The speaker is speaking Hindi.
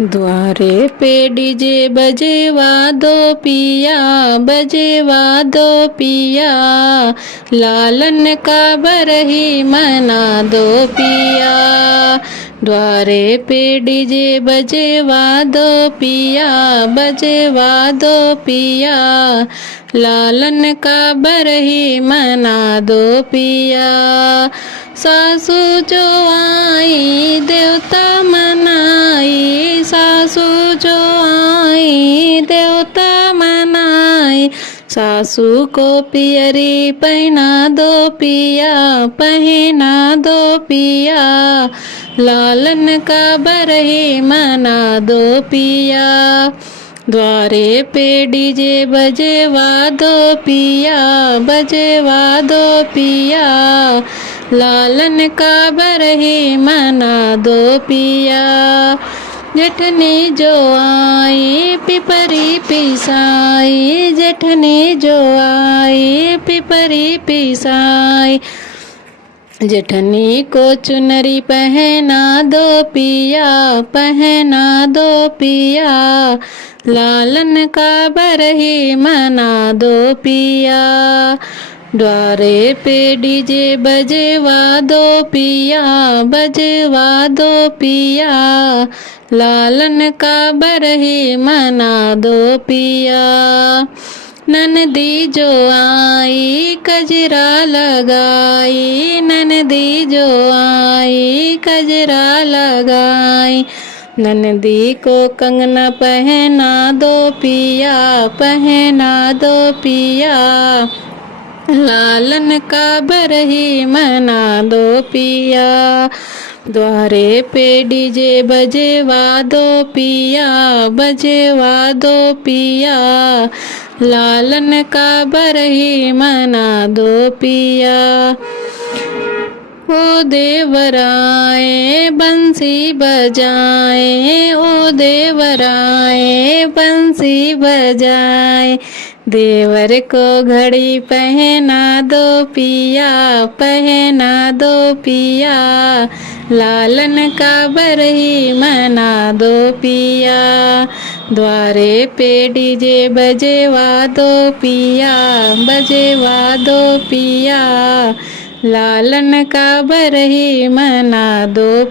द्वारे पे डीजे बजेवा दो पिया, बजेवा दो पिया, लालन का बरही मना दो पिया। द्वारे पे डीजे बजेवा दो पिया, बजेवा दो पिया, लालन का बरही मना दो पिया। सासू जो आई देवता मनाई, सासू जो आई देवता मनाई, सासू को पियरी पहना दो पिया, पहना दो पिया, लालन का बरही मना दो पिया। द्वारे पे डीजे बजेवा दो पिया, बजेवा दो पिया, लालन का बरही मना दो पिया। जेठनी जो आई पिपरी पिसाई, जेठनी जो आई पिपरी पिसाई, जेठनी को चुनरी पहना दो पिया, पहना दो पिया, लालन का बरही मना दो पिया। द्वारे पे डीजे बजेवा दो पिया, बजेवा दो पिया, लालन का बरही मना दो पिया। ननदी जो आई कजरा लगाई, ननदी जो आई कजरा लगाई, ननदी को कंगना पहना दो पिया, पहना दो पिया, लालन का बरही मना दो पिया। द्वारे पे डीजे बजेवा दो पिया, बजेवा दो पिया, लालन का बरही मना दो पिया। ओ देवराए बंसी बजाए, ओ देवराए बंसी बजाए, देवर को घड़ी पहना दो पिया, पहना दो पिया, लालन का बरही मना दो पिया। द्वारे पे डीजे बजेवा दो पिया, बजेवा दो पिया, लालन का बरही मना दो